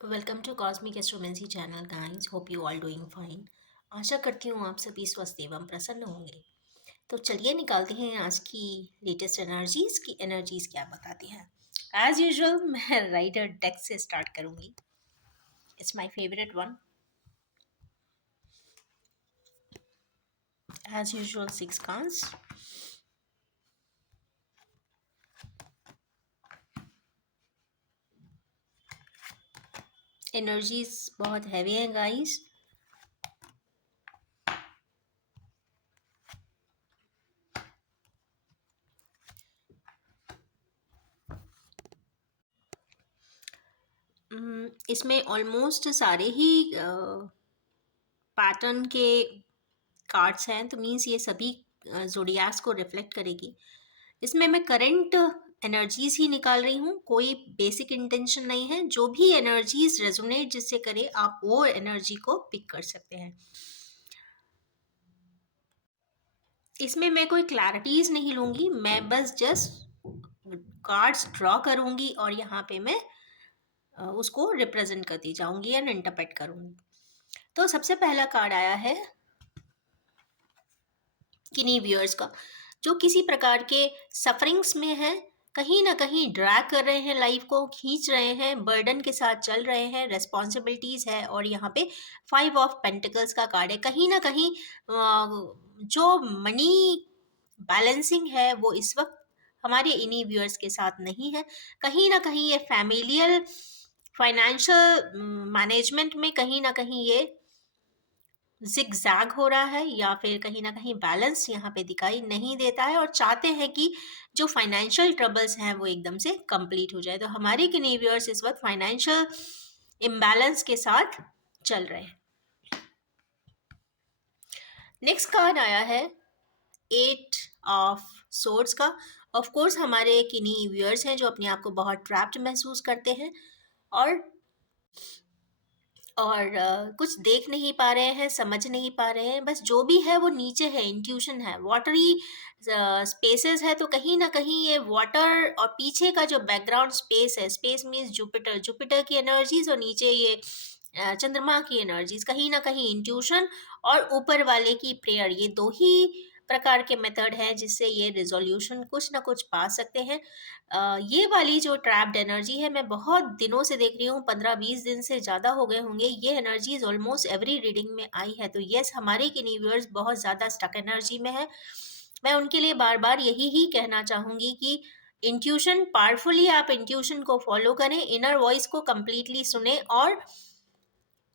Welcome to cosmic astromancy channel guys, hope you all doing fine. आशा करती हूँ आप सभी स्वस्थ एवं प्रसन्न होंगे। तो चलिए निकालते हैं आज की लेटेस्ट एनर्जीज क्या बताती हैं। एज यूजुअल मैं राइडर डेक से स्टार्ट करूंगी। It's my favourite one. As usual 6 cards. Energies बहुत हैवी हैं गाइस। इसमें ऑलमोस्ट सारे ही पैटर्न के कार्ड्स हैं, तो मीन्स ये सभी जोडियाक्स को रिफ्लेक्ट करेगी। इसमें मैं करंट एनर्जीज ही निकाल रही हूँ, कोई बेसिक इंटेंशन नहीं है। जो भी एनर्जीज रेजोनेट जिससे करे आप वो एनर्जी को पिक कर सकते हैं। इसमें मैं कोई क्लैरिटीज नहीं लूंगी, मैं बस जस्ट कार्ड्स ड्रॉ करूंगी और यहाँ पे मैं उसको रिप्रेजेंट करती जाऊंगी एंड इंटरप्रेट करूंगी। तो सबसे पहला कार्ड आया है किन्हीं व्यूअर्स का, जो किसी प्रकार के सफरिंग्स में है, कहीं ना कहीं ड्रैग कर रहे हैं, लाइफ को खींच रहे हैं, बर्डन के साथ चल रहे हैं, रेस्पॉन्सिबिलिटीज है। और यहाँ पे 5 ऑफ पेंटिकल्स का कार्ड है। कहीं ना कहीं जो मनी बैलेंसिंग है वो इस वक्त हमारे इन्हीं व्यूअर्स के साथ नहीं है। कहीं ना कहीं ये फैमिलियल फाइनेंशियल मैनेजमेंट में कहीं ना कहीं ये जिगजैग हो रहा है, या फिर कहीं ना कहीं बैलेंस यहाँ पे दिखाई नहीं देता है, और चाहते हैं कि जो फाइनेंशियल ट्रबल्स हैं वो एकदम से कंप्लीट हो जाए। तो हमारे किन्हीं व्यूअर्स इस वक्त फाइनेंशियल इम्बैलेंस के साथ चल रहे हैं। नेक्स्ट कार्ड आया है 8 ऑफ सोर्ड्स का। ऑफ कोर्स हमारे किन्हीं व्यूअर्स हैं जो अपने आप को बहुत ट्रैप्ड महसूस करते हैं और कुछ देख नहीं पा रहे हैं, समझ नहीं पा रहे हैं। बस जो भी है वो नीचे है, इंट्यूशन है, वाटरी स्पेसेस है। तो कहीं ना कहीं ये वाटर और पीछे का जो बैकग्राउंड स्पेस है, स्पेस मीन्स जुपिटर, जुपिटर की एनर्जीज, और नीचे ये चंद्रमा की एनर्जीज, कहीं ना कहीं इंट्यूशन और ऊपर वाले की प्रेयर, ये दो ही प्रकार के मेथड हैं जिससे ये रिजोल्यूशन कुछ ना कुछ पा सकते हैं। ये वाली जो ट्रैप्ड एनर्जी है, मैं बहुत दिनों से देख रही हूँ, 15-20 दिन से ज़्यादा हो गए होंगे। ये एनर्जीज ऑलमोस्ट एवरी रीडिंग में आई है। तो यस, हमारे किन्हीं व्यूअर्स बहुत ज़्यादा स्टक एनर्जी में है। मैं उनके लिए बार बार यही ही कहना चाहूँगी कि इंट्यूशन पावरफुली, आप इंट्यूशन को फॉलो करें, इनर वॉइस को कंप्लीटली सुने और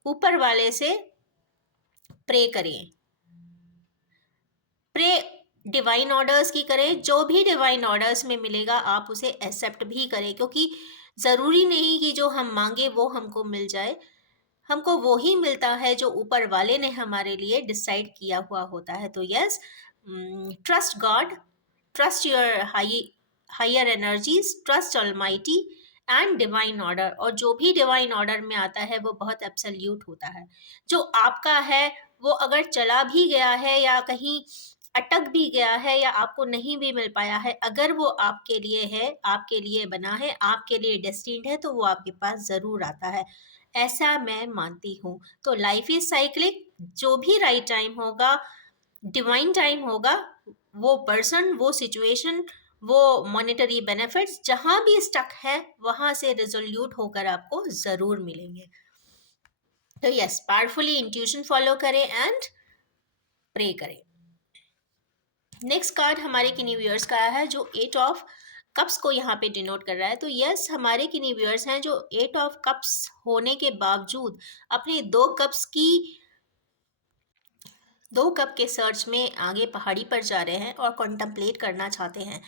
ऊपर वाले से प्रे करें। प्रे डिवाइन ऑर्डर्स की करें, जो भी डिवाइन ऑर्डर्स में मिलेगा आप उसे एक्सेप्ट भी करें, क्योंकि ज़रूरी नहीं कि जो हम मांगे वो हमको मिल जाए। हमको वो ही मिलता है जो ऊपर वाले ने हमारे लिए डिसाइड किया हुआ होता है। तो yes, trust God, trust your higher energies, trust almighty and divine order. और जो भी डिवाइन ऑर्डर में आता है वो बहुत एब्सोल्यूट होता है। जो आपका है वो अगर चला भी गया है या कहीं अटक भी गया है या आपको नहीं भी मिल पाया है, अगर वो आपके लिए है, आपके लिए बना है, आपके लिए डेस्टिन्ड है, तो वो आपके पास ज़रूर आता है। ऐसा मैं मानती हूँ। तो लाइफ इज साइक्लिक, जो भी राइट टाइम होगा, डिवाइन टाइम होगा, वो पर्सन, वो सिचुएशन, वो मॉनेटरी बेनिफिट्स जहां भी स्टक है वहां से रिजोल्यूट होकर आपको जरूर मिलेंगे। तो यस, पावरफुली इंट्यूशन फॉलो करें एंड प्रे करें। नेक्स्ट कार्ड हमारे किन्हीं व्यूअर्स का आया है जो 8 ऑफ कप्स को यहाँ पे डिनोट कर रहा है। तो यस, हमारे किन्हीं व्यूअर्स हैं जो 8 ऑफ कप्स होने के बावजूद अपने 2 कप के सर्च में आगे पहाड़ी पर जा रहे हैं और कॉन्टम्पलेट करना चाहते हैं।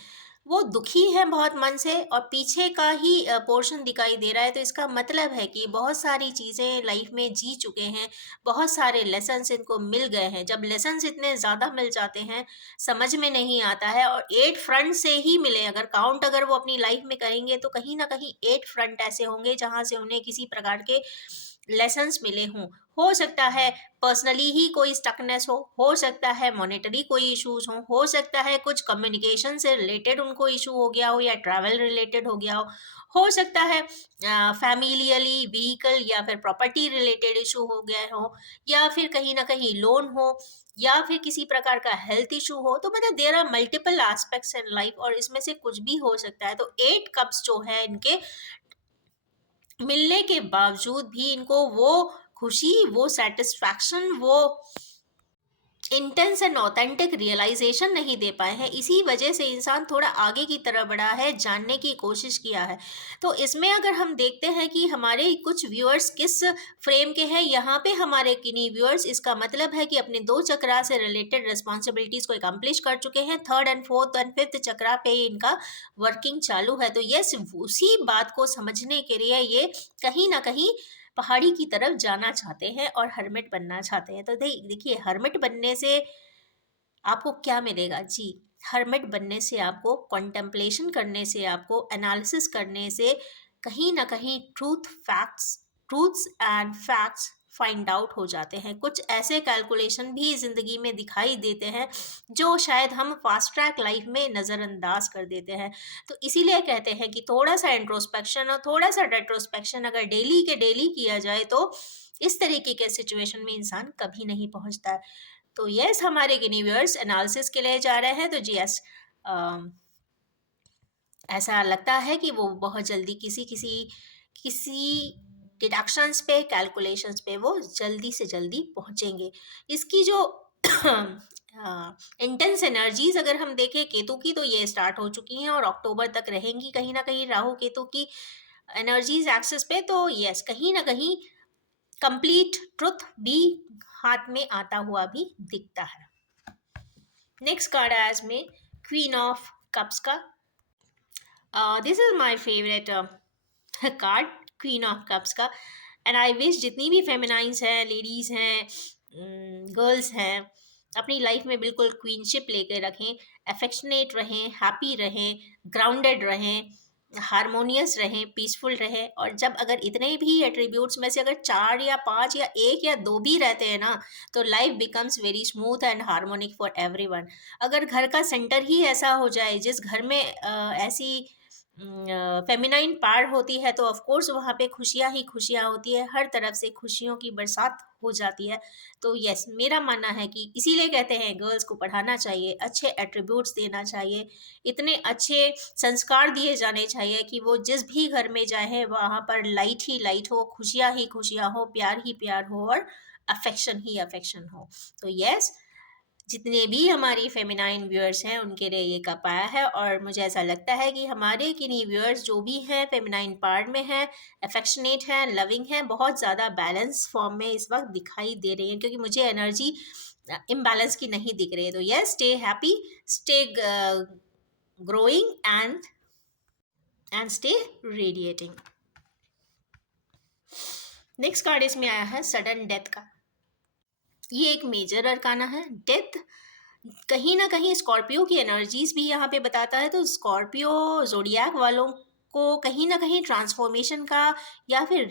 वो दुखी हैं बहुत मन से और पीछे का ही पोर्शन दिखाई दे रहा है। तो इसका मतलब है कि बहुत सारी चीज़ें लाइफ में जी चुके हैं, बहुत सारे लेसन्स इनको मिल गए हैं। जब लेसन्स इतने ज़्यादा मिल जाते हैं समझ में नहीं आता है, और 8 फ्रंट से ही मिले, अगर काउंट अगर वो अपनी लाइफ में करेंगे तो कहीं ना कहीं 8 फ्रंट ऐसे होंगे जहाँ से उन्हें किसी प्रकार के लेसन्स मिले हों। हो सकता है पर्सनली ही कोई स्टकनेस हो सकता है मॉनेटरी कोई इश्यूज़ हो सकता है कुछ कम्युनिकेशन से रिलेटेड उनको इश्यू हो गया हो या ट्रैवल रिलेटेड हो गया हो सकता है फैमिलियली व्हीकल या फिर प्रॉपर्टी रिलेटेड इशू हो गया हो, या फिर कहीं न कहीं लोन हो, या फिर किसी प्रकार का हेल्थ इशू हो। तो मतलब there are multiple aspects in life और इसमें से कुछ भी हो सकता है। तो 8 कप्स जो है इनके मिलने के बावजूद भी इनको वो खुशी, वो सैटिस्फैक्शन, वो इंटेंस एंड ऑथेंटिक रियलाइजेशन नहीं दे पाए हैं। इसी वजह से इंसान थोड़ा आगे की तरफ बढ़ा है, जानने की कोशिश किया है। तो इसमें अगर हम देखते हैं कि हमारे कुछ व्यूअर्स किस फ्रेम के हैं, यहाँ पे हमारे किन्हीं व्यूअर्स इसका मतलब है कि अपने 2 चक्रा से रिलेटेड रिस्पॉन्सिबिलिटीज को अकम्प्लिश कर चुके हैं। Third and fourth and fifth chakra पे इनका वर्किंग चालू है। तो यस, उसी बात को समझने के लिए ये कहीं ना कहीं पहाड़ी की तरफ जाना चाहते हैं और हर्मिट बनना चाहते हैं। तो देखिए, हर्मिट बनने से आपको क्या मिलेगा? जी, हर्मिट बनने से आपको कॉन्टेम्पलेशन करने से, आपको एनालिसिस करने से कहीं न कहीं truths and facts find out हो जाते हैं। कुछ ऐसे कैलकुलेशन भी ज़िंदगी में दिखाई देते हैं, जो शायद हम फास्ट ट्रैक लाइफ में नज़रअंदाज कर देते हैं। तो इसीलिए कहते हैं कि थोड़ा-सा इंट्रोस्पेक्शन और थोड़ा-सा रेट्रोस्पेक्शन अगर डेली के डेली किया जाए, तो इस तरीके के सिचुएशन में इंसान कभी नहीं पहुँचता है। तो यस, हमारे गिनी व्यूअर्स एनालिसिस के लिए जा रहे हैं। तो जी यस, ऐसा लगता है कि वो बहुत जल्दी किसी किसी किसी डिडक्शंस पे, कैलकुलेशंस पे वो जल्दी से जल्दी पहुंचेंगे। इसकी जो इंटेंस एनर्जीज अगर हम देखें केतु की, तो ये स्टार्ट हो चुकी हैं और अक्टूबर तक रहेंगी कहीं ना कहीं राहु केतु की एनर्जीज एक्सेस पे। तो यस, कहीं ना कहीं कंप्लीट ट्रुथ भी हाथ में आता हुआ भी दिखता है। नेक्स्ट कार्ड है आज में क्वीन ऑफ कप्स का। This is my favourite card, queen of cups का। एंड आई विश जितनी भी फेमिनाइंस हैं, लेडीज हैं, गर्ल्स हैं, अपनी लाइफ में बिल्कुल क्वीनशिप लेके रखें, अफेक्शनेट रहें, हैप्पी रहें, ग्राउंडेड रहें, हारमोनियस रहें, पीसफुल रहें। और जब अगर इतने भी एट्रीब्यूट्स में से अगर 4 या 5 या 1 या 2 भी रहते हैं ना, तो life becomes very smooth and harmonic for everyone. अगर घर का सेंटर ही ऐसा हो जाए, जिस घर में ऐसी फेमिनाइन पार्ट होती है, तो ऑफ कोर्स वहाँ पे खुशियाँ ही खुशियाँ होती है, हर तरफ से खुशियों की बरसात हो जाती है। तो यस, मेरा मानना है कि इसीलिए कहते हैं गर्ल्स को पढ़ाना चाहिए, अच्छे एट्रीब्यूट्स देना चाहिए, इतने अच्छे संस्कार दिए जाने चाहिए कि वो जिस भी घर में जाए वहाँ पर लाइट ही लाइट हो, खुशियाँ ही खुशियाँ हो, प्यार ही प्यार हो और अफेक्शन ही अफेक्शन हो। तो यस, जितने भी हमारी फेमिनाइन व्यूअर्स हैं उनके लिए ये कप आया है। और मुझे ऐसा लगता है कि हमारे किन्हीं व्यूअर्स जो भी हैं फेमिनाइन पार्ट में हैं, अफेक्शनेट हैं, लविंग हैं, बहुत ज़्यादा बैलेंस फॉर्म में इस वक्त दिखाई दे रही हैं, क्योंकि मुझे एनर्जी इम्बैलेंस की नहीं दिख रही है। तो yes, stay happy, stay growing and stay radiating. Next card इसमें आया है सडन डेथ का। ये एक मेजर अरकाना है। डेथ कहीं ना कहीं स्कॉर्पियो की एनर्जीज भी यहाँ पे बताता है। तो स्कॉर्पियो जोडियाक वालों को कहीं ना कहीं ट्रांसफॉर्मेशन का या फिर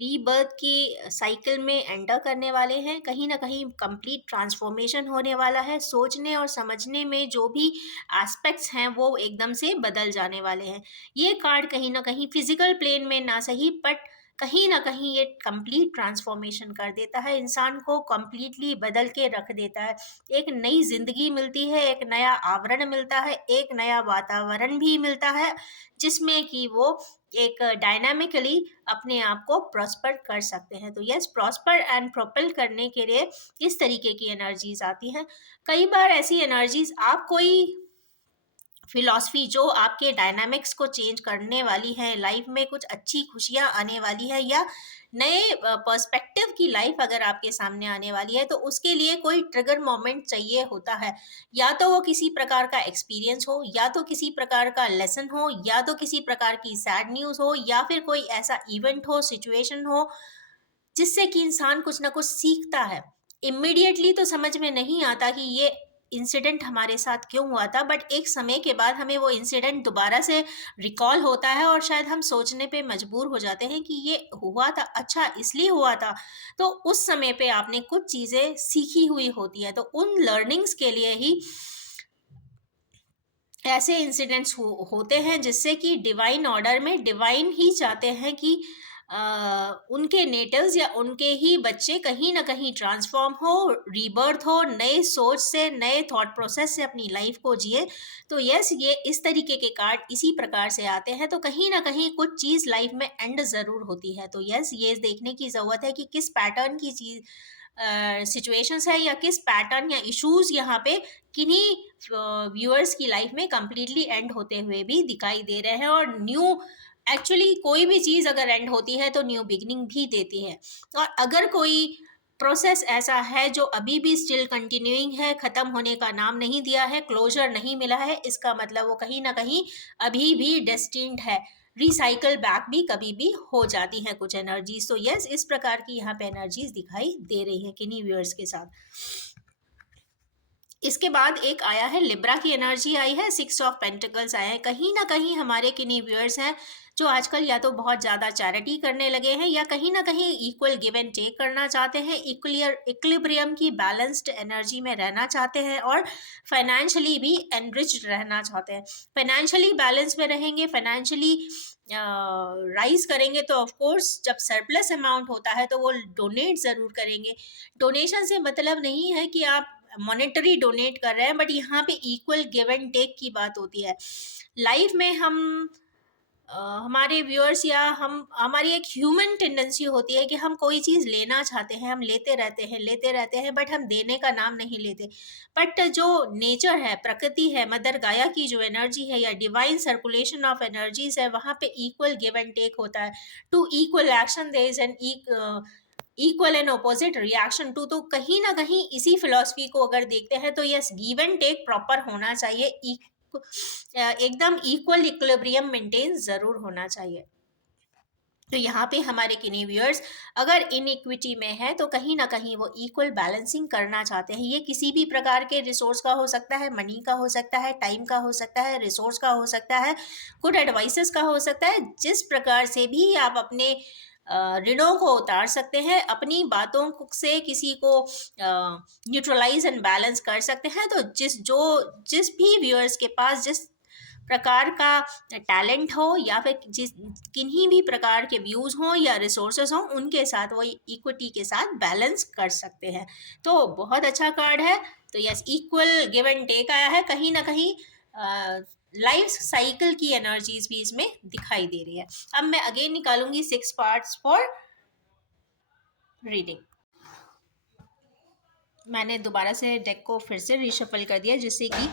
रीबर्थ की साइकिल में एंटर करने वाले हैं। कहीं ना कहीं कंप्लीट ट्रांसफॉर्मेशन होने वाला है। सोचने और समझने में जो भी एस्पेक्ट्स हैं वो एकदम से बदल जाने वाले हैं। ये कार्ड कहीं ना कहीं फिजिकल प्लेन में ना सही, बट कहीं ना कहीं ये कंप्लीट ट्रांसफॉर्मेशन कर देता है, इंसान को कंप्लीटली बदल के रख देता है। एक नई जिंदगी मिलती है, एक नया आवरण मिलता है, एक नया वातावरण भी मिलता है, जिसमें कि वो एक डायनामिकली अपने आप को प्रॉस्पर कर सकते हैं। तो यस, प्रॉस्पर एंड प्रोपेल करने के लिए इस तरीके की एनर्जीज आती हैं। कई बार ऐसी एनर्जीज आप कोई फिलॉसफी जो आपके डायनामिक्स को चेंज करने वाली है, लाइफ में कुछ अच्छी खुशियां आने वाली है, या नए पर्सपेक्टिव की लाइफ अगर आपके सामने आने वाली है, तो उसके लिए कोई ट्रिगर मोमेंट चाहिए होता है। या तो वो किसी प्रकार का एक्सपीरियंस हो, या तो किसी प्रकार का लेसन हो, या तो किसी प्रकार की सैड न्यूज़ हो, या फिर कोई ऐसा इवेंट हो, सिचुएशन हो, जिससे कि इंसान कुछ ना कुछ सीखता है। इमीडिएटली तो समझ में नहीं आता कि ये इंसिडेंट हमारे साथ क्यों हुआ था, बट एक समय के बाद हमें वो इंसिडेंट दोबारा से रिकॉल होता है और शायद हम सोचने पे मजबूर हो जाते हैं कि ये हुआ था, अच्छा इसलिए हुआ था। तो उस समय पे आपने कुछ चीज़ें सीखी हुई होती है, तो उन लर्निंग्स के लिए ही ऐसे इंसिडेंट्स होते हैं जिससे कि डिवाइन ऑर्डर में डिवाइन ही चाहते हैं कि उनके नेटिव्स या उनके ही बच्चे कहीं ना कहीं ट्रांसफॉर्म हो, रीबर्थ हो, नए सोच से, नए थॉट प्रोसेस से अपनी लाइफ को जिए। तो यस, ये इस तरीके के कार्ड इसी प्रकार से आते हैं, तो कहीं ना कहीं कुछ चीज़ लाइफ में एंड ज़रूर होती है। तो यस, ये देखने की ज़रूरत है कि किस पैटर्न की चीज़ सिचुएशंस है या किस पैटर्न या इश्यूज यहाँ पे किन्हीं व्यूअर्स की लाइफ में कंप्लीटली एंड होते हुए भी दिखाई दे रहे हैं। और न्यू, एक्चुअली कोई भी चीज़ अगर एंड होती है तो न्यू बिगनिंग भी देती है। और अगर कोई प्रोसेस ऐसा है जो अभी भी स्टिल कंटिन्यूइंग है, ख़त्म होने का नाम नहीं दिया है, क्लोजर नहीं मिला है, इसका मतलब वो कहीं ना कहीं अभी भी डेस्टिन्ड है। रिसाइकल बैक भी कभी भी हो जाती हैं कुछ एनर्जीज। तो यस, इस प्रकार की यहाँ पे एनर्जीज दिखाई दे रही है किन्हीं व्यूअर्स के साथ। इसके बाद एक आया है लिब्रा की एनर्जी आई है, 6 ऑफ पेंटिकल्स आए हैं। कहीं ना कहीं हमारे किन्हीं व्यूअर्स हैं जो आजकल या तो बहुत ज़्यादा चैरिटी करने लगे हैं या कहीं ना कहीं इक्वल गिव एंड टेक करना चाहते हैं, इक्विलिब्रियम की बैलेंस्ड एनर्जी में रहना चाहते हैं और फाइनेंशियली भी एनरिच्ड रहना चाहते हैं। फाइनेंशियली बैलेंस में रहेंगे, फाइनेंशियली राइज करेंगे, तो ऑफ कोर्स जब सरप्लस अमाउंट होता है तो वो डोनेट ज़रूर करेंगे। डोनेशन से मतलब नहीं है कि आप मॉनेटरी डोनेट कर रहे हैं, बट यहाँ पे इक्वल गिव एंड टेक की बात होती है। लाइफ में हम हमारे व्यूअर्स या हमारी एक ह्यूमन टेंडेंसी होती है कि हम कोई चीज़ लेना चाहते हैं, हम लेते रहते हैं, बट हम देने का नाम नहीं लेते। बट जो नेचर है, प्रकृति है, मदर गाया की जो एनर्जी है या डिवाइन सर्कुलेशन ऑफ एनर्जीज है, वहाँ पे इक्वल गिव एंड टेक होता है। To equal action there is an equal and opposite reaction too. तो कहीं ना कहीं इसी फिलॉसफी को अगर देखते हैं तो yes, give and take proper होना चाहिए, एकदम इक्वल इक्विलिब्रियम मेंटेन जरूर होना चाहिए। तो यहाँ पे हमारे किन्हीं व्यूअर्स अगर इनइक्विटी में है तो कहीं ना कहीं वो इक्वल बैलेंसिंग करना चाहते हैं। ये किसी भी प्रकार के रिसोर्स का हो सकता है, मनी का हो सकता है, टाइम का हो सकता है, रिसोर्स का हो सकता है, गुड एडवाइसेस का हो सकता है। जिस प्रकार से भी आप अपने ऋणों को उतार सकते हैं, अपनी बातों से किसी को न्यूट्रलाइज एंड बैलेंस कर सकते हैं। तो जिस भी व्यूअर्स के पास जिस प्रकार का टैलेंट हो या फिर जिस किन्हीं भी प्रकार के व्यूज़ हों या रिसोर्सेज हों, उनके साथ वो इक्विटी के साथ बैलेंस कर सकते हैं। तो बहुत अच्छा कार्ड है। तो yes, equal give and take आया है। कहीं ना कहीं लाइफ साइकिल की एनर्जीज भी इसमें दिखाई दे रही है। अब मैं अगेन निकालूंगी 6 पार्ट्स फॉर रीडिंग। मैंने दोबारा से डेक को फिर से रिशफल कर दिया जिससे कि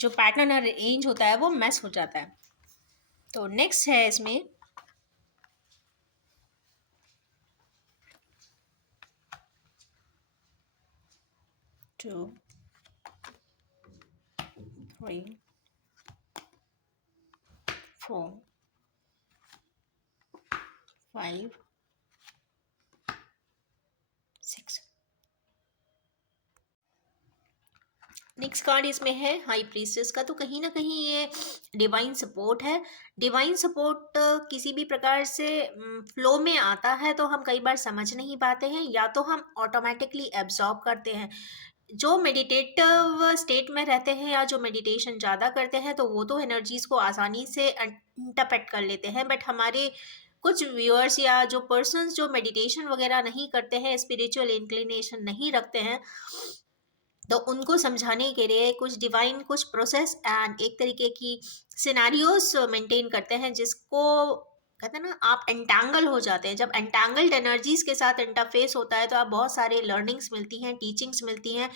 जो पैटर्न अरेंज होता है वो मैस हो जाता है। तो नेक्स्ट है इसमें 2 3 4 5 6। नेक्स्ट कार्ड इसमें है हाई प्रीस्टेस का। तो कहीं ना कहीं ये डिवाइन सपोर्ट है। डिवाइन सपोर्ट किसी भी प्रकार से फ्लो में आता है तो हम कई बार समझ नहीं पाते हैं या तो हम ऑटोमेटिकली एब्जॉर्ब करते हैं। जो मेडिटेटिव स्टेट में रहते हैं या जो मेडिटेशन ज़्यादा करते हैं तो वो तो एनर्जीज को आसानी से इंटरप्रेट कर लेते हैं, बट हमारे कुछ व्यूअर्स या जो पर्सन्स जो मेडिटेशन वगैरह नहीं करते हैं, स्पिरिचुअल इंक्लिनेशन नहीं रखते हैं, तो उनको समझाने के लिए कुछ डिवाइन कुछ प्रोसेस एंड एक तरीके की सिनारियोस मेंटेन करते हैं, जिसको कहते हैं ना, आप एंटैंगल हो जाते हैं। जब एंटैंगल्ड एनर्जीज के साथ इंटरफेस होता है तो आप बहुत सारे लर्निंग्स मिलती हैं, टीचिंग्स मिलती हैं,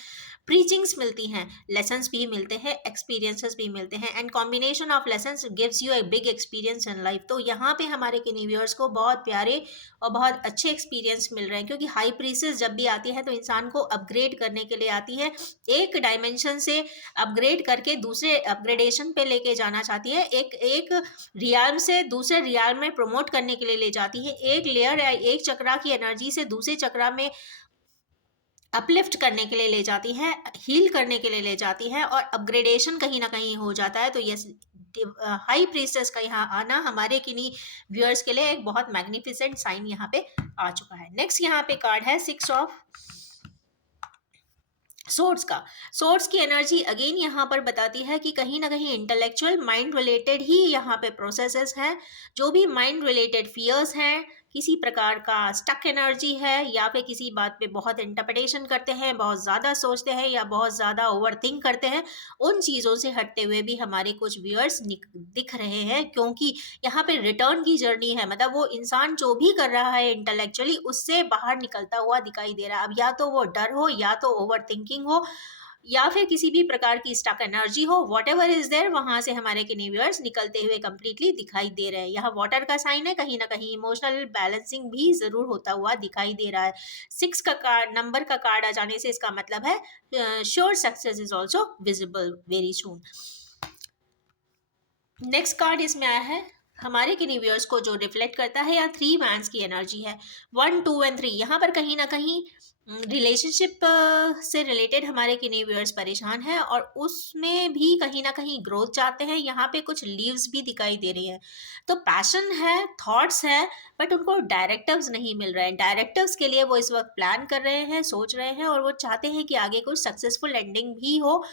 प्रीचिंग्स मिलती हैं, लेसन्स भी मिलते हैं, एक्सपीरियंसेस भी मिलते हैं, and combination of lessons gives U a big experience in life. तो यहाँ पे हमारे किन्हीं व्यूअर्स को बहुत प्यारे और बहुत अच्छे एक्सपीरियंस मिल रहे हैं, क्योंकि हाई प्रीसेस जब भी आती है तो इंसान को अपग्रेड करने के लिए आती है, एक डायमेंशन से अपग्रेड करके दूसरे अपग्रेडेशन पे लेके जाना चाहती है, एक एक रियाल्म से दूसरे रियाल्म में प्रमोट करने के लिए ले जाती है, एक लेयर या एक चक्रा की एनर्जी से दूसरे चक्रा में अपलिफ्ट करने के लिए ले जाती हैं, हील करने के लिए ले जाती हैं और अपग्रेडेशन कहीं ना कहीं हो जाता है। तो यस, हाई प्रीस्टेस का यहाँ आना हमारे किन्हीं व्यूअर्स के लिए एक बहुत मैग्निफिसेंट साइन यहाँ पे आ चुका है। नेक्स्ट यहाँ पे कार्ड है 6 ऑफ सोर्स का। सोर्स की एनर्जी अगेन यहाँ पर बताती है कि कहीं ना कहीं इंटेलेक्चुअल माइंड रिलेटेड ही यहाँ पे प्रोसेसेस हैं। जो भी माइंड रिलेटेड फियर्स हैं, किसी प्रकार का स्टक एनर्जी है, या फिर किसी बात पे बहुत इंटरप्रिटेशन करते हैं, बहुत ज़्यादा सोचते हैं या बहुत ज़्यादा ओवर थिंक करते हैं, उन चीज़ों से हटते हुए भी हमारे कुछ व्यूअर्स दिख रहे हैं। क्योंकि यहाँ पे रिटर्न की जर्नी है, मतलब वो इंसान जो भी कर रहा है इंटेलेक्चुअली उससे बाहर निकलता हुआ दिखाई दे रहा है। अब या तो वो डर हो, या तो ओवर थिंकिंग हो, या फिर किसी भी प्रकार की स्टक एनर्जी हो, वॉट एवर इज देयर, वहां से हमारे किन्हीं व्यूअर्स निकलते हुए कंप्लीटली दिखाई दे रहे हैं। यहाँ वाटर का साइन है, कहीं ना कहीं इमोशनल बैलेंसिंग भी जरूर होता हुआ दिखाई दे रहा है। 6 का कार्ड, नंबर का कार्ड आ जाने से इसका मतलब है sure success is also visible very soon. Next card इसमें आया है हमारे किन्हीं व्यूअर्स को जो रिफ्लेक्ट करता है, या 3 मैंस की एनर्जी है, 1 2 एंड 3। यहाँ पर कहीं ना कहीं रिलेशनशिप से रिलेटेड हमारे किन्हीं व्यूअर्स परेशान हैं और उसमें भी कहीं ना कहीं ग्रोथ चाहते हैं। यहाँ पे कुछ लीव्स भी दिखाई दे रही हैं। तो पैशन है, थॉट्स है, बट उनको डायरेक्टिव्स नहीं मिल रहे हैं। डायरेक्टिव्स के लिए वो इस वक्त प्लान कर रहे हैं, सोच रहे हैं, और वो चाहते हैं कि आगे कुछ सक्सेसफुल एंडिंग भी हो।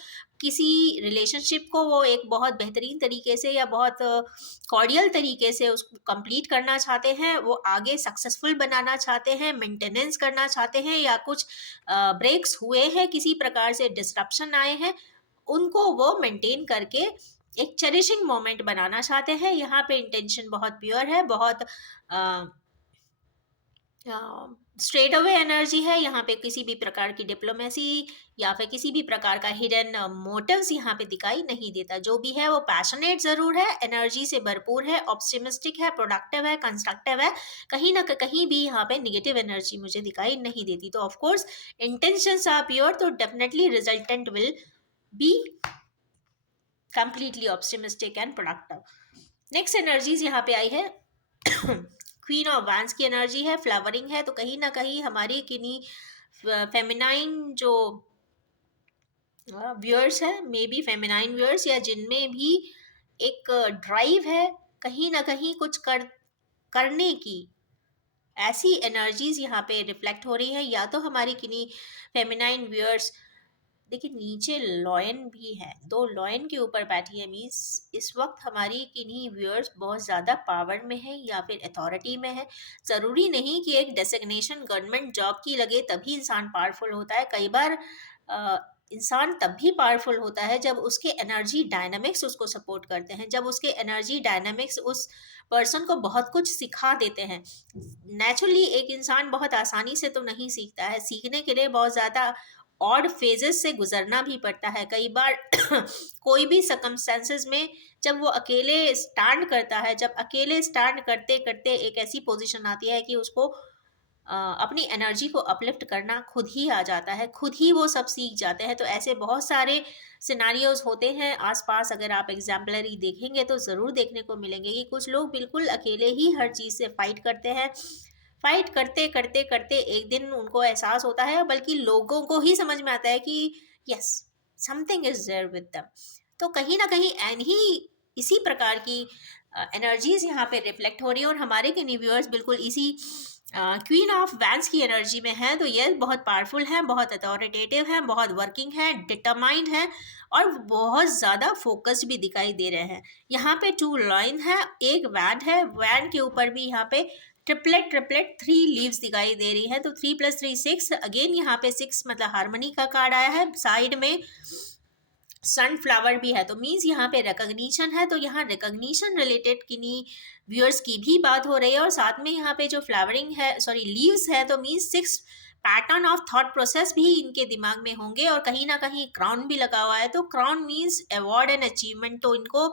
किसी रिलेशनशिप को वो एक बहुत बेहतरीन तरीके से या बहुत कॉर्डियल तरीके से उसको कंप्लीट करना चाहते हैं, वो आगे सक्सेसफुल बनाना चाहते हैं, मेंटेनेंस करना चाहते हैं, या कुछ ब्रेक्स हुए हैं, किसी प्रकार से डिस्ट्रप्शन आए हैं, उनको वो मेंटेन करके एक चेरिशिंग मोमेंट बनाना चाहते हैं। यहाँ पे इंटेंशन बहुत प्योर है, बहुत स्ट्रेट अवे एनर्जी है। यहाँ पे किसी भी प्रकार की डिप्लोमेसी या फिर किसी भी प्रकार का हिडन मोटिव्स यहाँ पे दिखाई नहीं देता। जो भी है वो पैशनेट जरूर है, एनर्जी से भरपूर है, ऑप्टिमिस्टिक है, प्रोडक्टिव है, कंस्ट्रक्टिव है। कहीं ना कहीं भी यहाँ पे निगेटिव एनर्जी मुझे दिखाई नहीं देती। तो of course intentions are pure, तो definitely resultant will be completely optimistic and productive. Next energies यहाँ पे आई है क्वीन ऑफ वैंस की एनर्जी है, फ्लावरिंग है। तो कहीं ना कहीं हमारी किन्हीं फेमिनाइन जो व्यूअर्स है, मे बी फेमिनाइन व्यूअर्स, या जिनमें भी एक ड्राइव है कहीं ना कहीं कुछ करने की, ऐसी एनर्जीज यहाँ पे रिफ्लेक्ट हो रही है। या तो हमारी किन्हीं फेमिनाइन व्यूअर्स, देखिए नीचे लॉयन भी है, 2 लॉयन के ऊपर बैठी है, मीन्स इस वक्त हमारी किन्हीं व्यूअर्स बहुत ज़्यादा पावर में है या फिर अथॉरिटी में है। ज़रूरी नहीं कि एक डेसिग्नेशन गवर्नमेंट जॉब की लगे तभी इंसान पावरफुल होता है। कई बार इंसान तब भी पावरफुल होता है जब उसके एनर्जी डायनामिक्स उसको सपोर्ट करते हैं, जब उसके एनर्जी डायनामिक्स उस पर्सन को बहुत कुछ सिखा देते हैं। नेचुरली एक इंसान बहुत आसानी से तो नहीं सीखता है, सीखने के लिए बहुत ज़्यादा ऑड फेजेस से गुजरना भी पड़ता है। कई बार कोई भी सर्कमस्टेंसेस में जब वो अकेले स्टैंड करता है, जब अकेले स्टैंड करते करते एक ऐसी पोजीशन आती है कि उसको अपनी एनर्जी को अपलिफ्ट करना खुद ही आ जाता है, खुद ही वो सब सीख जाते हैं। तो ऐसे बहुत सारे सिनारियोज होते हैं आसपास, अगर आप एग्जाम्पलरी देखेंगे तो ज़रूर देखने को मिलेंगे कि कुछ लोग बिल्कुल अकेले ही हर चीज़ से फाइट करते हैं। फाइट करते करते करते एक दिन उनको एहसास होता है, बल्कि लोगों को ही समझ में आता है कि yes, something is there with them. तो कहीं ना कहीं इसी प्रकार की एनर्जीज यहाँ पे रिफ्लेक्ट हो रही है, और हमारे के व्यूअर्स बिल्कुल इसी क्वीन ऑफ वैंस की एनर्जी में है। तो ये बहुत पावरफुल है, बहुत अथॉरिटेटिव है, बहुत वर्किंग है, डिटरमाइंड है, और बहुत ज़्यादा फोकस्ड भी दिखाई दे रहे हैं। यहाँ पे 2 लाइन है, एक वैंड है, वैंड के ऊपर भी यहाँ पे ट्रिपलेट ट्रिपलेट 3 लीव्स दिखाई दे रही है। तो 3 + 3 6, अगेन यहाँ पे 6 मतलब हार्मनी का कार्ड आया है। साइड में सनफ्लावर भी है, तो मीन्स यहाँ पे रिकॉग्निशन है। तो यहाँ रिकॉग्निशन रिलेटेड किन्हीं व्यूअर्स की भी बात हो रही है, और साथ में यहाँ पे जो फ्लावरिंग है, सॉरी लीव्स है, तो means 6 pattern of thought process भी इनके दिमाग में होंगे। और कहीं ना कहीं क्राउन भी लगा हुआ है, तो crown means award and achievement. तो इनको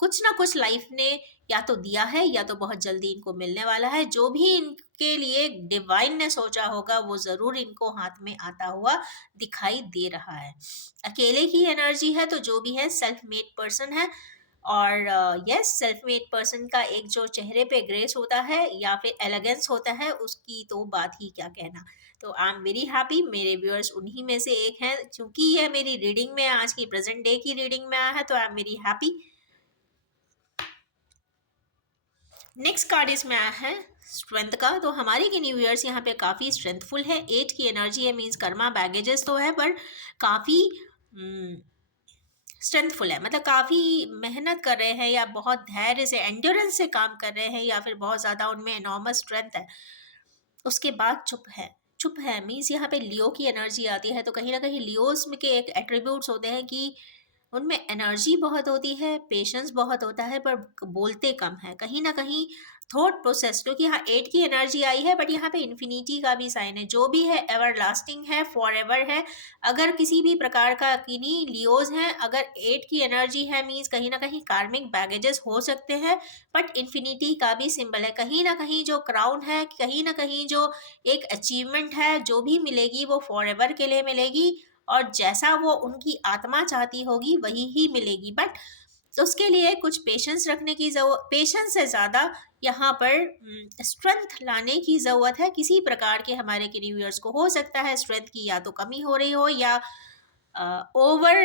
कुछ ना कुछ लाइफ ने या तो दिया है या तो बहुत जल्दी इनको मिलने वाला है। जो भी इनके लिए डिवाइन ने सोचा होगा वो ज़रूर इनको हाथ में आता हुआ दिखाई दे रहा है। अकेले की एनर्जी है, तो जो भी है सेल्फ मेड पर्सन है, और यस, सेल्फ मेड पर्सन का एक जो चेहरे पे ग्रेस होता है या फिर एलिगेंस होता है, उसकी तो बात ही क्या कहना। तो आई एम वेरी हैप्पी, मेरे व्यूअर्स उन्हीं में से एक हैं, क्योंकि ये मेरी रीडिंग में आज की प्रेजेंट डे की रीडिंग में आया है, तो I am very happy. Next card इसमें आया है स्ट्रेंथ का। तो हमारे के न्यू ईयर्स यहाँ पे काफ़ी स्ट्रेंथफुल है। 8 की एनर्जी है, मीन्स कर्मा बैगेजेस तो है, पर काफ़ी स्ट्रेंथफुल है, मतलब काफ़ी मेहनत कर रहे हैं या बहुत धैर्य से एंड्योरेंस से काम कर रहे हैं, या फिर बहुत ज़्यादा उनमें एनॉर्मस स्ट्रेंथ है। उसके बाद चुप है। चुप है मीन्स यहाँ पे लियो की एनर्जी आती है, तो कहीं ना कहीं लियोस में के एक एट्रीब्यूट्स होते हैं कि उनमें एनर्जी बहुत होती है, पेशेंस बहुत होता है, पर बोलते कम है। कहीं ना कहीं थॉट प्रोसेस, क्योंकि यहाँ 8 की एनर्जी आई है, बट यहाँ पे इन्फिनिटी का भी साइन है। जो भी है एवर लास्टिंग है, फॉर एवर है। अगर किसी भी प्रकार का किन्हीं लियोज हैं, अगर 8 की एनर्जी है, मीन्स कहीं ना कहीं कार्मिक बैगेजेस हो सकते हैं, बट इन्फिनिटी का भी सिंबल है। कहीं ना कहीं जो क्राउन है, कहीं ना कहीं जो एक अचीवमेंट है, जो भी मिलेगी वो फॉर एवर के लिए मिलेगी, और जैसा वो उनकी आत्मा चाहती होगी वही ही मिलेगी। बट उसके लिए कुछ पेशेंस रखने की जरूरत, पेशेंस से ज़्यादा यहाँ पर स्ट्रेंथ लाने की ज़रूरत है। किसी प्रकार के हमारे के न्यू ईयर्स को हो सकता है स्ट्रेंथ की या तो कमी हो रही हो, या ओवर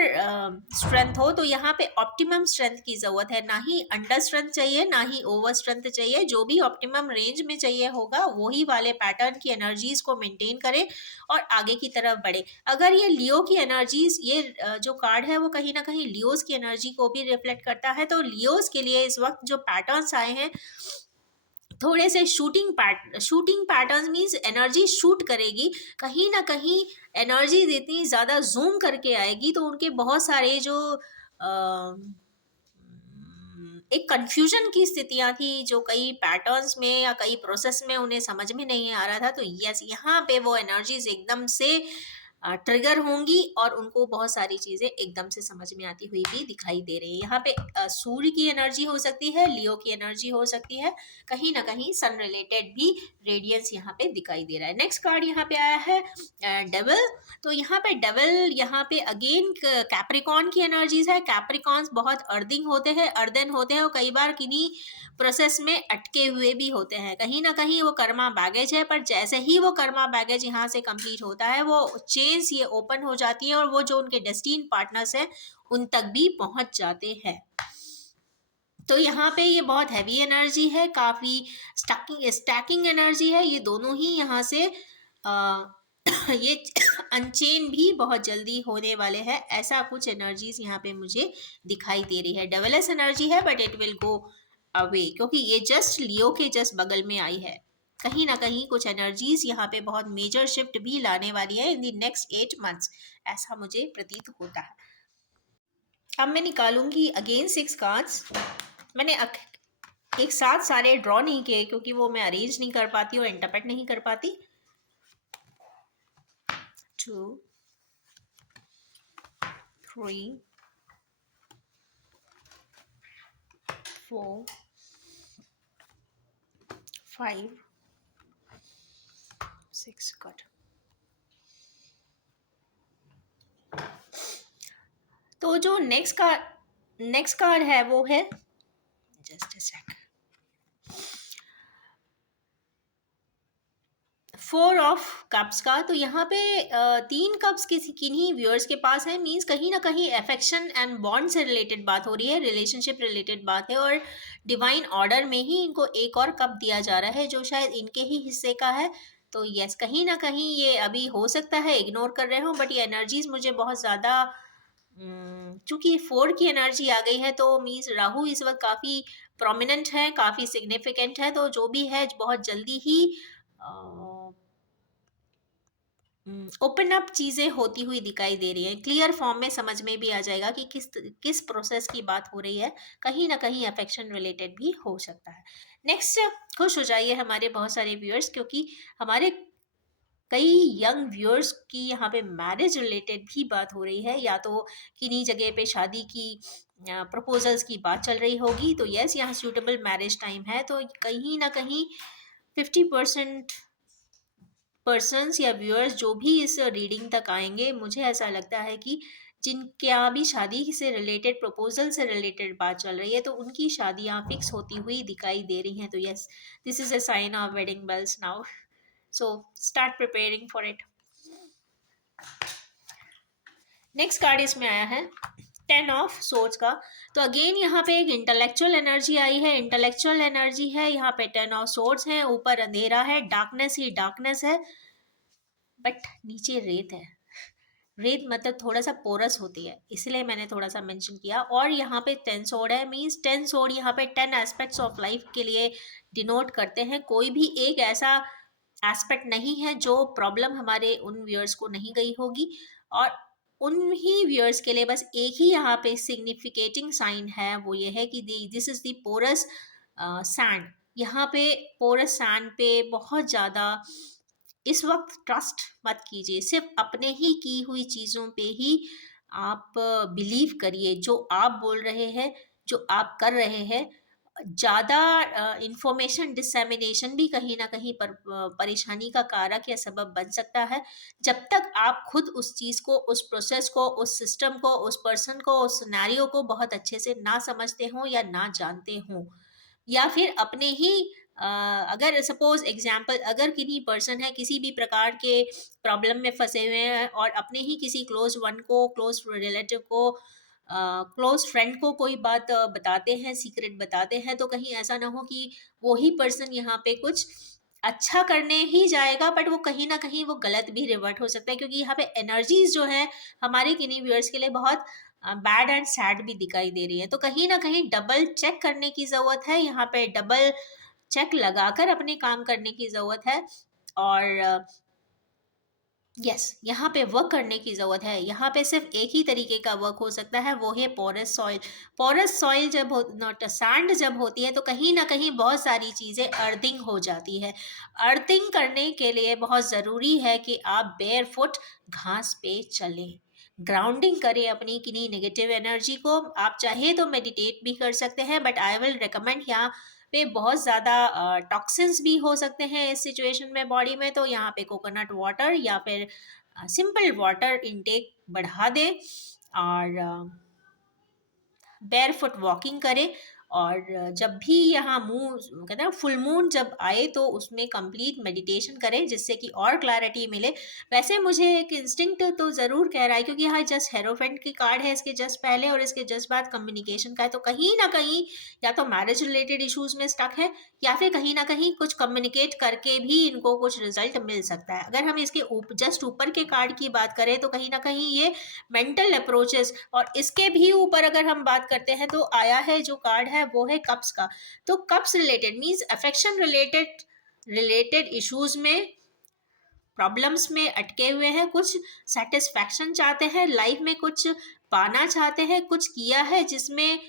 स्ट्रेंथ हो, तो यहाँ पे ऑप्टिमम स्ट्रेंथ की ज़रूरत है। ना ही अंडर स्ट्रेंथ चाहिए, ना ही ओवर स्ट्रेंथ चाहिए। जो भी ऑप्टिमम रेंज में चाहिए होगा, वही वाले पैटर्न की एनर्जीज को मेंटेन करे और आगे की तरफ बढ़े। अगर ये लियो की एनर्जीज, ये जो कार्ड है वो कहीं ना कहीं लियोज की एनर्जी को भी रिफ्लेक्ट करता है, तो लियोज के लिए इस वक्त जो पैटर्न्स आए हैं, थोड़े से shooting patterns means energy shoot करेगी। कहीं ना कहीं एनर्जी इतनी ज़्यादा जूम करके आएगी, तो उनके बहुत सारे जो एक कंफ्यूजन की स्थितियां थी, जो कई पैटर्न्स में या कई प्रोसेस में उन्हें समझ में नहीं आ रहा था, तो यस, यहाँ पे वो एनर्जीज एकदम से ट्रिगर होंगी और उनको बहुत सारी चीज़ें एकदम से समझ में आती हुई भी दिखाई दे रही है। यहाँ पे सूर्य की एनर्जी हो सकती है, लियो की एनर्जी हो सकती है, कहीं ना कहीं सन रिलेटेड भी रेडियंस यहाँ पे दिखाई दे रहा है। नेक्स्ट कार्ड यहाँ पे आया है डेविल। तो यहाँ पे डेविल, यहाँ पे अगेन कैप्रिकॉन की एनर्जीज है। कैप्रिकॉन्स बहुत अर्दिंग होते हैं, अर्दन होते हैं, और कई बार किन्हीं प्रोसेस में अटके हुए भी होते हैं। कहीं ना कहीं वो कर्मा बैगेज है, पर जैसे ही वो कर्मा बैगेज यहाँ से कंप्लीट होता है, वो चेन्स ये ओपन हो जाती है और वो जो उनके डेस्टिन पार्टनर्स हैं उन तक भी पहुंच जाते हैं। तो यहाँ पे ये बहुत हैवी एनर्जी है, काफ़ी स्टैकिंग एनर्जी है। ये दोनों ही यहाँ से ये अनचेन भी बहुत जल्दी होने वाले हैं, ऐसा कुछ एनर्जीज यहाँ पे मुझे दिखाई दे रही है। डबलएस एनर्जी है, but it will go away, क्योंकि ये जस्ट लियो के जस्ट बगल में आई है। कहीं ना कहीं कुछ एनर्जीज यहाँ पे बहुत मेजर शिफ्ट भी लाने वाली है इन द नेक्स्ट 8 मंथ्स, ऐसा मुझे प्रतीत होता है। अब मैं निकालूंगी अगेन 6 कार्ड्स। मैंने एक साथ सारे ड्रॉ नहीं किए, क्योंकि वो मैं अरेंज नहीं कर पाती और इंटरप्रेट नहीं कर पाती। 2 3 4 5 6 कट। तो जो नेक्स्ट कार्ड है वो है, just a second, 4 of cups का। तो यहाँ पे 3 कप्स किन्हीं व्यूअर्स के पास है, मींस कहीं ना कहीं अफेक्शन एंड बॉन्ड से रिलेटेड बात हो रही है, रिलेशनशिप रिलेटेड बात है, और डिवाइन ऑर्डर में ही इनको एक और कप दिया जा रहा है जो शायद इनके ही हिस्से का है। तो यस, कहीं ना कहीं ये अभी हो सकता है इग्नोर कर रहे हो, बट ये एनर्जीज मुझे बहुत ज़्यादा, चूंकि 4 की एनर्जी आ गई है, तो मीन्स राहु इस वक्त काफ़ी प्रोमिनेंट है, काफ़ी सिग्निफिकेंट है, तो जो भी है बहुत जल्दी ही ओपन अप चीज़ें होती हुई दिखाई दे रही हैं। क्लियर फॉर्म में समझ में भी आ जाएगा कि किस प्रोसेस की बात हो रही है। कहीं ना कहीं अफेक्शन रिलेटेड भी हो सकता है। नेक्स्ट, खुश हो जाइए हमारे बहुत सारे व्यूअर्स, क्योंकि हमारे कई यंग व्यूअर्स की यहाँ पे मैरिज रिलेटेड भी बात हो रही है, या तो किन्हीं जगह पे शादी की प्रपोजल्स की बात चल रही होगी। तो यस, यहाँ सूटेबल मैरिज टाइम है। तो कहीं ना कहीं 50% पर्सन्स या व्यूअर्स जो भी इस रीडिंग तक आएंगे, मुझे ऐसा लगता है कि जिनके भी शादी से रिलेटेड, प्रपोजल से रिलेटेड बात चल रही है, तो उनकी शादियां फिक्स होती हुई दिखाई दे रही हैं। तो yes, this is a sign of wedding bells now, so start preparing for it. Next card इसमें आया है 10 ऑफ सोर्ड्स का। तो अगेन यहाँ पे एक इंटेलेक्चुअल एनर्जी आई है, इंटेलेक्चुअल एनर्जी है, यहाँ पे 10 ऑफ सोर्ड्स है, ऊपर अंधेरा है, डार्कनेस ही डार्कनेस है, बट नीचे रेत है। रेत मतलब थोड़ा सा पोरस होती है, इसलिए मैंने थोड़ा सा मेंशन किया। और यहाँ पे 10 सोर्ड है, मींस 10 सोर्ड यहाँ पे 10 एस्पेक्ट्स ऑफ लाइफ के लिए डिनोट करते हैं। कोई भी एक ऐसा एस्पेक्ट नहीं है जो प्रॉब्लम हमारे उन व्यूअर्स को नहीं गई होगी, और उन ही व्यूअर्स के लिए बस एक ही यहाँ पे सिग्निफिकेटिंग साइन है, वो ये है कि this is the porous sand. यहाँ पे पोरस सैंड पे बहुत ज़्यादा इस वक्त ट्रस्ट मत कीजिए, सिर्फ अपने ही की हुई चीज़ों पे ही आप बिलीव करिए। जो आप बोल रहे हैं, जो आप कर रहे हैं, ज़्यादा इंफॉर्मेशन डिसेमिनेशन भी कहीं ना कहीं परेशानी का कारक या सबब बन सकता है। जब तक आप खुद उस चीज़ को, उस प्रोसेस को, उस सिस्टम को, उस पर्सन को, उस सिनेरियो को बहुत अच्छे से ना समझते हो या ना जानते हो, या फिर अपने ही अगर सपोज एग्जाम्पल, अगर किसी पर्सन है किसी भी प्रकार के प्रॉब्लम में फंसे हुए हैं और अपने ही किसी क्लोज वन को, क्लोज रिलेटिव को, क्लोज फ्रेंड को कोई बात बताते हैं, सीक्रेट बताते हैं, तो कहीं ऐसा ना हो कि वो ही पर्सन यहाँ पे कुछ अच्छा करने ही जाएगा, बट वो कहीं ना कहीं वो गलत भी रिवर्ट हो सकता है, क्योंकि यहाँ पे एनर्जीज जो है हमारे किन्हीं व्यूअर्स के लिए बहुत बैड एंड सैड भी दिखाई दे रही है। तो कहीं ना कहीं डबल चेक करने की ज़रूरत है, यहाँ पे डबल चेक लगाकर अपने काम करने की ज़रूरत है। और यस, यहाँ पे वर्क करने की ज़रूरत है। यहाँ पे सिर्फ एक ही तरीके का वर्क हो सकता है, वो है पोरस सॉइल। पोरस सॉइल जब हो, नॉट सैंड जब होती है, तो कहीं ना कहीं बहुत सारी चीज़ें अर्थिंग हो जाती है। अर्थिंग करने के लिए बहुत ज़रूरी है कि आप बेयर फुट घास पे चलें, ग्राउंडिंग करें अपनी किन्हीं नेगेटिव एनर्जी को। आप चाहे तो मेडिटेट भी कर सकते हैं, बट आई विल रिकमेंड, यहाँ पे बहुत ज़्यादा टॉक्सिन्स भी हो सकते हैं इस सिचुएशन में बॉडी में, तो यहाँ पे कोकोनट वाटर या फिर सिंपल वाटर इनटेक बढ़ा दें, और बेयरफुट वॉकिंग करें। और जब भी यहाँ मून, कहते हैं फुल मून जब आए, तो उसमें कंप्लीट मेडिटेशन करें, जिससे कि और क्लैरिटी मिले। वैसे मुझे एक इंस्टिंक्ट तो ज़रूर कह रहा है, क्योंकि यहाँ जस्ट हेरोफेंट की कार्ड है इसके जस्ट पहले, और इसके जस्ट बाद कम्युनिकेशन का है, तो कहीं ना कहीं या तो मैरिज रिलेटेड इश्यूज में स्टक है, या फिर कहीं ना कहीं कुछ कम्युनिकेट करके भी इनको कुछ रिजल्ट मिल सकता है। अगर हम इसके जस्ट ऊपर के कार्ड की बात करें, तो कहीं ना कहीं ये मेंटल अप्रोचेस, और इसके भी ऊपर अगर हम बात करते हैं, तो आया है जो कार्ड है वो है कप्स का। तो cups related means affection related, related issues में, प्रॉब्लम्स में अटके हुए हैं, कुछ सेटिस्फैक्शन चाहते हैं लाइफ में, कुछ पाना चाहते हैं, कुछ किया है जिसमें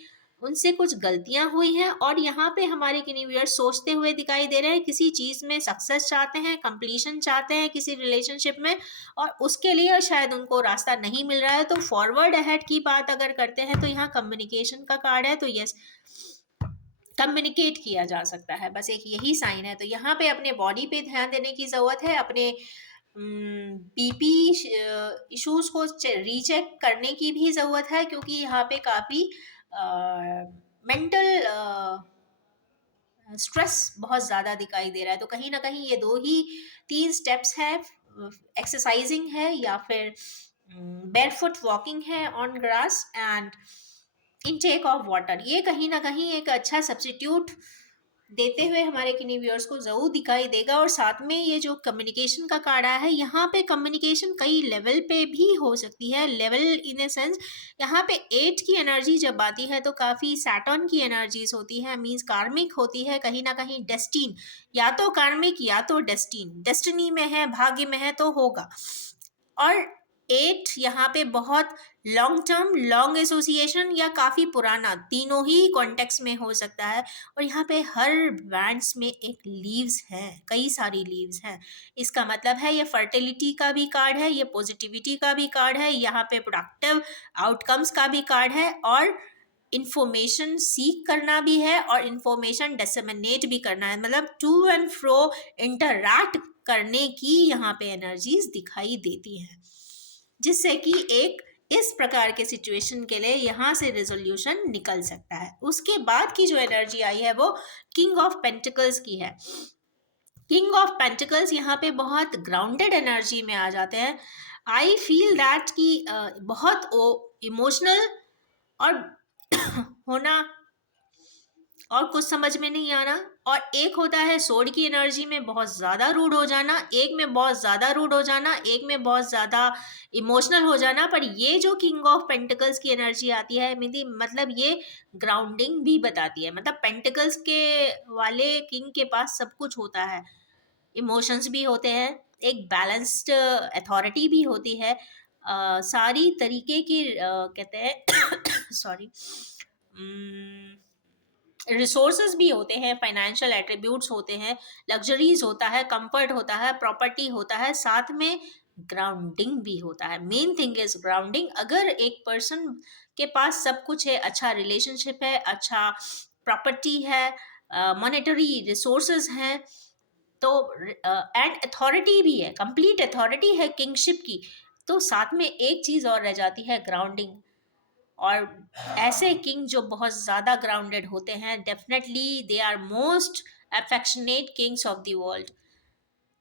उनसे कुछ गलतियां हुई हैं, और यहाँ पे हमारे किन्हीं व्यूअर्स सोचते हुए दिखाई दे रहे हैं, किसी चीज़ में सक्सेस चाहते हैं, कंप्लीशन चाहते हैं किसी रिलेशनशिप में, और उसके लिए शायद उनको रास्ता नहीं मिल रहा है। तो फॉरवर्ड अहेड की बात अगर करते हैं, तो यहाँ कम्युनिकेशन का कार्ड है, तो यस, कम्युनिकेट किया जा सकता है, बस एक यही साइन है। तो यहाँ पे अपने बॉडी पे ध्यान देने की ज़रूरत है, अपने बीपी इश्यूज को रीचेक करने की भी ज़रूरत है, क्योंकि यहाँ पे काफ़ी मेंटल स्ट्रेस बहुत ज़्यादा दिखाई दे रहा है। तो कहीं ना कहीं ये दो ही 3 स्टेप्स हैं, एक्सरसाइजिंग है या फिर बेयरफुट वॉकिंग है on grass, and intake of water, ये कहीं ना कहीं एक अच्छा सब्स्टिट्यूट देते हुए हमारे किन्हीं व्यूअर्स को ज़रूर दिखाई देगा। और साथ में ये जो कम्युनिकेशन का कार्ड आया है, यहाँ पे कम्युनिकेशन कई लेवल पे भी हो सकती है। लेवल इन ए सेंस, यहाँ पे 8 की एनर्जी जब आती है, तो काफ़ी सैटर्न की एनर्जीज होती है, मींस कार्मिक होती है, कहीं ना कहीं डेस्टिन, या तो कार्मिक या तो डेस्टिन, डेस्टिनी में है, भाग्य में है तो होगा। और 8 यहाँ पे बहुत लॉन्ग टर्म, लॉन्ग एसोसिएशन या काफ़ी पुराना, तीनों ही कॉन्टेक्स्ट में हो सकता है। और यहाँ पे हर बैंड्स में एक लीव्स हैं, कई सारी लीव्स हैं, इसका मतलब है ये फर्टिलिटी का भी कार्ड है, ये पॉजिटिविटी का भी कार्ड है, यहाँ पे प्रोडक्टिव आउटकम्स का भी कार्ड है, और इंफॉर्मेशन सीख करना भी है, और इंफॉर्मेशन डिसेमिनेट भी करना है, मतलब टू एंड फ्रो इंटरैक्ट करने की यहाँ पे एनर्जीज दिखाई देती हैं, जिससे कि एक इस प्रकार के सिचुएशन के लिए यहाँ से रेजोल्यूशन निकल सकता है। उसके बाद की जो एनर्जी आई है वो किंग ऑफ पेंटिकल्स की है। किंग ऑफ पेंटिकल्स यहाँ पे बहुत ग्राउंडेड एनर्जी में आ जाते हैं। आई फील दैट कि बहुत इमोशनल और होना और कुछ समझ में नहीं आना, और एक होता है सोड की एनर्जी में बहुत ज़्यादा रूड हो जाना, एक में बहुत ज़्यादा रूड हो जाना, एक में बहुत ज़्यादा इमोशनल हो जाना। पर ये जो किंग ऑफ पेंटिकल्स की एनर्जी आती है मेरी मतलब ये ग्राउंडिंग भी बताती है। मतलब पेंटिकल्स के वाले किंग के पास सब कुछ होता है, इमोशंस भी होते हैं, एक बैलेंस्ड अथॉरिटी भी होती है, सारी तरीके की कहते हैं सॉरी रिसोर्सेज भी होते हैं, फाइनेंशियल एट्रीब्यूट्स होते हैं, लग्जरीज होता है, कंफर्ट होता है, प्रॉपर्टी होता है, साथ में ग्राउंडिंग भी होता है। Main thing is grounding. अगर एक पर्सन के पास सब कुछ है, अच्छा रिलेशनशिप है, अच्छा प्रॉपर्टी है, मॉनेटरी रिसोर्सेज हैं, तो एंड अथॉरिटी भी है, कंप्लीट अथॉरिटी है किंगशिप की, तो साथ में एक चीज और रह जाती है, ग्राउंडिंग। और ऐसे किंग जो बहुत ज़्यादा ग्राउंडेड होते हैं, definitely they are most affectionate kings of the world.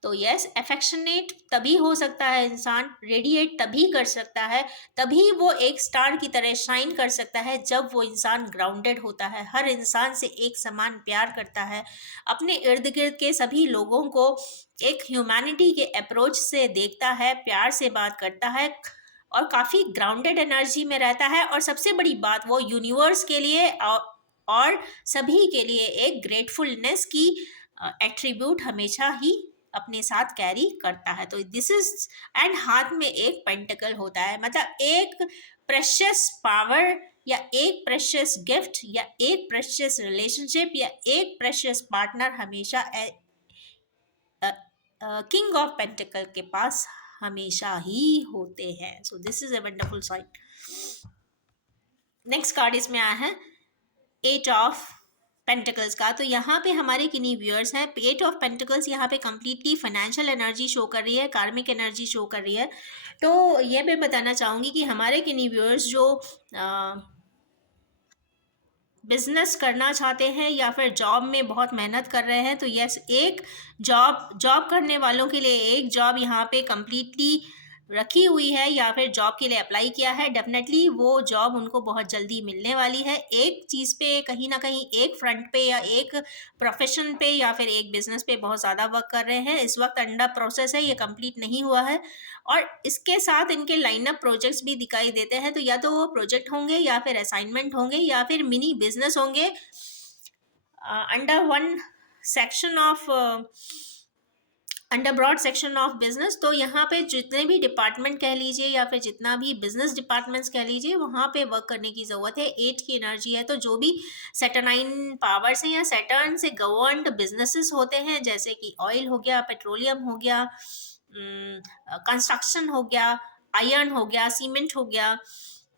तो यस, अफेक्शनेट तभी हो सकता है इंसान, रेडिएट तभी कर सकता है, तभी वो एक स्टार की तरह शाइन कर सकता है जब वो इंसान ग्राउंडेड होता है, हर इंसान से एक समान प्यार करता है, अपने इर्द गिर्द के सभी लोगों को एक ह्यूमैनिटी के अप्रोच से देखता है, प्यार से बात करता है, और काफ़ी ग्राउंडेड एनर्जी में रहता है। और सबसे बड़ी बात, वो यूनिवर्स के लिए और सभी के लिए एक ग्रेटफुलनेस की एट्रीब्यूट हमेशा ही अपने साथ कैरी करता है। तो दिस इज, एंड हाथ में एक पेंटिकल होता है, मतलब एक प्रेशियस पावर या एक प्रेशियस गिफ्ट या एक प्रेशियस रिलेशनशिप या एक प्रेशियस पार्टनर हमेशा किंग ऑफ पेंटिकल के पास हमेशा ही होते हैं। So this is a wonderful site. Next card इसमें आया है एट ऑफ पेंटिकल्स का। तो यहाँ पे हमारे किन्हीं व्यूअर्स हैं, एट ऑफ पेंटिकल्स यहाँ पे कंप्लीटली फाइनेंशियल एनर्जी शो कर रही है, कार्मिक एनर्जी शो कर रही है। तो ये मैं बताना चाहूँगी कि हमारे किन्हीं व्यूअर्स जो बिजनेस करना चाहते हैं या फिर जॉब में बहुत मेहनत कर रहे हैं, तो यस, एक जॉब करने वालों के लिए एक जॉब यहाँ पे कंप्लीटली रखी हुई है या फिर जॉब के लिए अप्लाई किया है, डेफिनेटली वो जॉब उनको बहुत जल्दी मिलने वाली है। एक चीज़ पे कहीं ना कहीं, एक फ्रंट पे या एक प्रोफेशन पे या फिर एक बिजनेस पे बहुत ज़्यादा वर्क कर रहे हैं, इस वक्त अंडर प्रोसेस है, ये कंप्लीट नहीं हुआ है, और इसके साथ इनके लाइनअप प्रोजेक्ट्स भी दिखाई देते हैं। तो या तो वो प्रोजेक्ट होंगे या फिर असाइनमेंट होंगे या फिर मिनी बिजनेस होंगे under one section of under broad section of business. तो यहाँ पे जितने भी डिपार्टमेंट कह लीजिए या फिर जितना भी बिजनेस डिपार्टमेंट्स कह लीजिए, वहाँ पे वर्क करने की ज़रूरत है। एट की एनर्जी है, तो जो भी सेटरनाइन पावर से या सेटर्न से गवर्नड बिजनेसेस होते हैं, जैसे कि ऑयल हो गया, पेट्रोलियम हो गया, कंस्ट्रक्शन हो गया, आयरन हो गया, सीमेंट हो गया,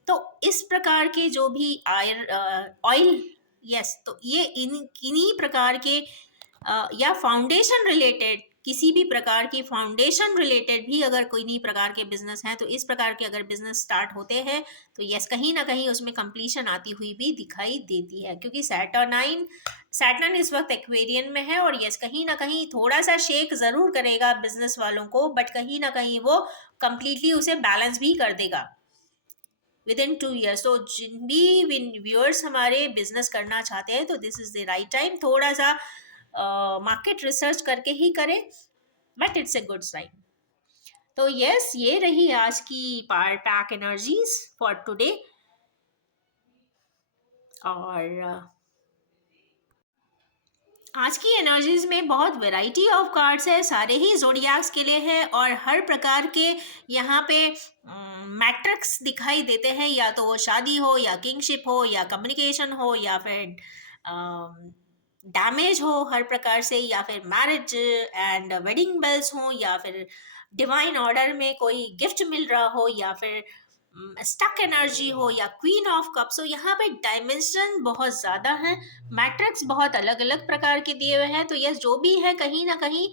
तो इस प्रकार के जो भी ऑयल, यस, तो ये इन्हीं प्रकार के या फाउंडेशन रिलेटेड, किसी भी प्रकार की फाउंडेशन रिलेटेड भी अगर कोई नहीं प्रकार के बिजनेस हैं, तो इस प्रकार के अगर बिजनेस स्टार्ट होते हैं, तो यस, कहीं ना कहीं उसमें कंप्लीशन आती हुई भी दिखाई देती है, क्योंकि सैटर्न इस वक्त एक्वेरियन में है, और यस, कहीं ना कहीं थोड़ा सा शेक जरूर करेगा बिजनेस वालों को, बट कहीं ना कहीं वो कंप्लीटली उसे बैलेंस भी कर देगा विद इन 2 years। तो जिन भी व्यूअर्स हमारे बिजनेस करना चाहते हैं, तो this is the right time. थोड़ा सा मार्केट रिसर्च करके ही करें, but it's a good sign. तो यस, ये रही आज की power pack energies for today. और आज की एनर्जीज में बहुत वैरायटी ऑफ कार्ड्स है, सारे ही जोडियाक्स के लिए है, और हर प्रकार के यहाँ पे मैट्रिक्स दिखाई देते हैं, या तो वो शादी हो या किंगशिप हो या कम्युनिकेशन हो या फिर डैमेज हो हर प्रकार से, या फिर मैरिज एंड वेडिंग बेल्स हो, या फिर डिवाइन ऑर्डर में कोई गिफ्ट मिल रहा हो, या फिर स्टक एनर्जी हो, या क्वीन ऑफ कप्स हो। यहाँ पे डायमेंशन बहुत ज़्यादा है, मैट्रिक्स बहुत अलग अलग प्रकार के दिए हुए हैं। तो यस, जो भी है कहीं ना कहीं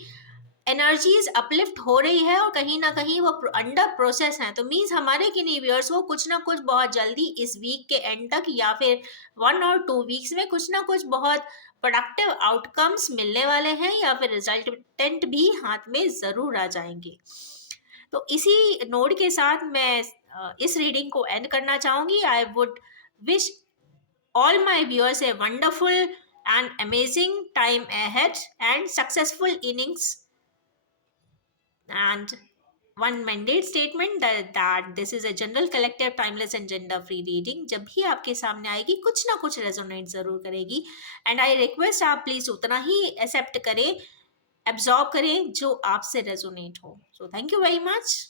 एनर्जीज अपलिफ्ट हो रही है और कहीं ना कहीं वो अंडर प्रोसेस है, तो मीन्स हमारे किन्हीं व्यूअर्स को कुछ ना कुछ बहुत जल्दी इस वीक के एंड तक या फिर 1 और 2 वीक्स में कुछ ना कुछ बहुत प्रोडक्टिव आउटकम्स मिलने वाले हैं या फिर रिजल्टेंट भी हाथ में ज़रूर आ जाएंगे। तो इसी नोट के साथ मैं इस रीडिंग को एंड करना चाहूंगी। I would wish all my viewers a wonderful and amazing time ahead and successful innings, and one mandate statement that this is a general collective timeless and gender free reading। जब भी आपके सामने आएगी कुछ ना कुछ रेजोनेट जरूर करेगी, एंड आई रिक्वेस्ट आप प्लीज उतना ही एक्सेप्ट करें, एब्जॉर्ब करें जो आपसे रेजोनेट हो। So thank you very much.